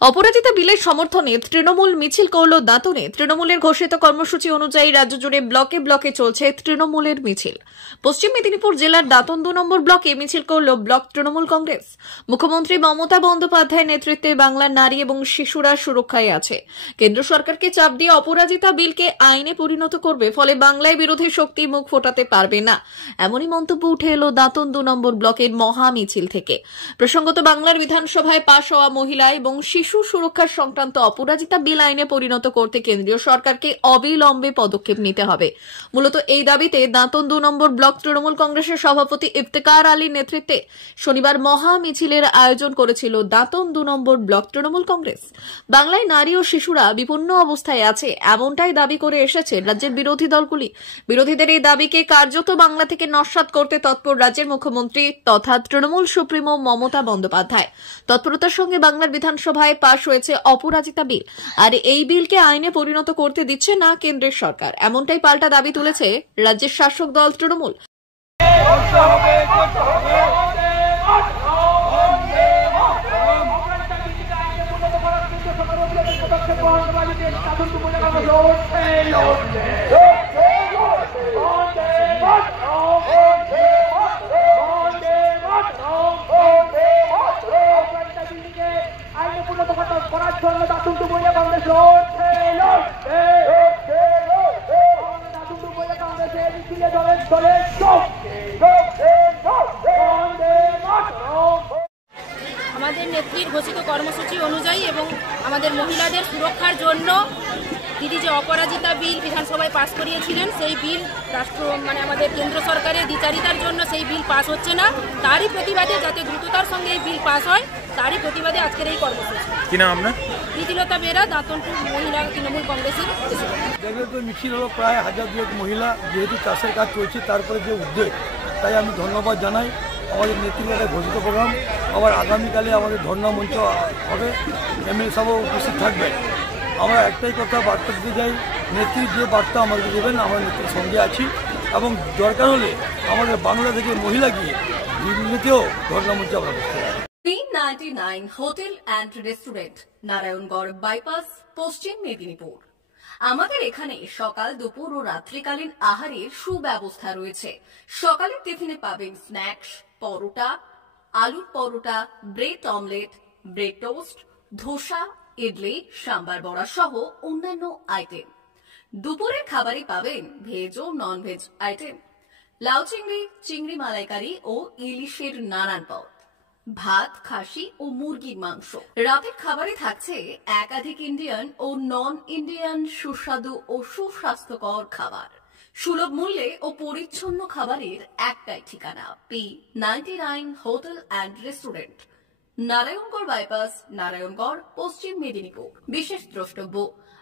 অপরাজিতা বিলের সমর্থনে তৃণমূল মিছিল করল দাঁতনে। তৃণমূলের ঘোষিত কর্মসূচি অনুযায়ী রাজ্য জুড়ে ব্লকে ব্লকে চলছে তৃণমূলের মিছিল। পশ্চিম মেদিনীপুর জেলার দাঁতন 2 নম্বর ব্লকে মিছিল করল ব্লক তৃণমূল কংগ্রেস। মুখ্যমন্ত্রী মমতা বন্দ্যোপাধ্যায়ের নেতৃত্বে বাংলার নারী এবং শিশুরা সুরক্ষায় আছে। কেন্দ্র সরকারকে চাপ দিয়ে অপরাজিতা বিলকে আইনে পরিণত করবে, ফলে বাংলায় বিরোধী শক্তি মুখ ফোটাতে পারবে না, এমনই মন্তব্য উঠে এলো দাঁতন 2 নম্বর ব্লকের মহা মিছিল থেকে। প্রসঙ্গত, বাংলার বিধানসভায় পাশ হওয়া মহিলা এবং শিশু সুরক্ষা সংক্রান্ত অপরাজিতা বিল আইনে পরিণত করতে কেন্দ্রীয় সরকারকে অবিলম্বে পদক্ষেপ নিতে হবে। মূলত এই দাবিতে দাঁতন 2 নম্বর ব্লক তৃণমূল কংগ্রেসের সভাপতি ইফতেখার আলীর নেতৃত্বে শনিবার মহা মিছিলের আয়োজন করেছিল দাঁতন 2 নম্বর ব্লক তৃণমূল কংগ্রেস। বাংলায় নারী ও শিশুরা বিপন্ন অবস্থায় আছে, এমনটাই দাবি করে এসেছে রাজ্যের বিরোধী দলগুলি। বিরোধীদের এই দাবিকে কার্যত বাংলা থেকে নস্যাৎ করতে তৎপর রাজ্যের মুখ্যমন্ত্রী তথা তৃণমূল সুপ্রিমো মমতা বন্দ্যোপাধ্যায়। তৎপরতার সঙ্গে বাংলার বিধানসভায় পাশ হয়েছে অপরাজিতা বিল, আর এই বিলকে আইনে পরিণত করতে দিচ্ছে না কেন্দ্রের সরকার, এমনটাই পাল্টা দাবি তুলেছে রাজ্যের শাসক দল তৃণমূল। আমাদের নেত্রীর ঘোষিত কর্মসূচি অনুযায়ী এবং আমাদের মহিলাদের সুরক্ষার জন্য দিদি যে অপরাজিতা বিল বিধানসভায় পাশ করিয়েছিলেন, সেই বিল আমাদের কেন্দ্র সরকারের দ্বিচারিতার জন্য সেই বিল পাস হচ্ছে না। তারই প্রতিবাদে, যাতে দ্রুততার সঙ্গে এই বিল পাস হয়, তারই প্রতিবাদে আজকের এই কর্মসূচি। কি নাম আপনার? প্রীতিলতা বেরা, দাঁতন 2 মহিলা তৃণমূল কংগ্রেসের প্রেসিডেন্ট। দেখলে তো মিছিল হলো প্রায় 1000 মহিলা, যেহেতু চাষের কাজ চলছে তারপরে যে উদ্যোগ, তাই আমি ধন্যবাদ জানাই। আমাদের নেত্রীর একটা ঘোষিত প্রোগ্রাম, আবার আগামীকালে আমাদের ধর্ণা মঞ্চ হবে, এমএলএ সাহেব উপস্থিত থাকবেন। আমরা একটাই কথা বার্তা দিতে চাই, নেত্রীর যে বার্তা আমাদের দেবেন, আমরা নেত্রীর সঙ্গে আছি, এবং দরকার হলে আমাদের বাংলা থেকে মহিলা গিয়ে দিল্লিতেও ধর্ণা মঞ্চে আমরা বসতে পারি। 399 hotel and restaurant, Narayangarh bypass, পশ্চিম মেদিনীপুর। আমাদের এখানে সকাল, দুপুর ও রাত্রিকালীন আহারের সুব্যবস্থা রয়েছে। সকালের টিফিনে পাবেন স্ন্যাক্স, পরোটা, আলুর paratha, bread omelette, bread toast, dosa, idli, sambar vada সহ অন্যান্য আইটেম। দুপুরের খাবারে পাবেন ভেজ ও নন ভেজ আইটেম, লাউ চিংড়ি, চিংড়ি মালাইকারি ও ইলিশের নানান পদ, ভাত, খাসি ও মুরগির মাংস। রাতের খাবারে থাকছে একাধিক ইন্ডিয়ান ও নন ইন্ডিয়ান সুস্বাদু ও সুস্বাস্থ্যকর খাবার। সুলভ মূল্যে ও পরিচ্ছন্ন খাবারের একটাই ঠিকানা, P99 hotel and restaurant, Narayangarh bypass, Narayangarh, পশ্চিম মেদিনীপুর। বিশেষ দ্রষ্টব্য,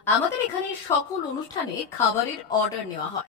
আমাদের এখানে সকল অনুষ্ঠানে খাবারের অর্ডার নেওয়া হয়।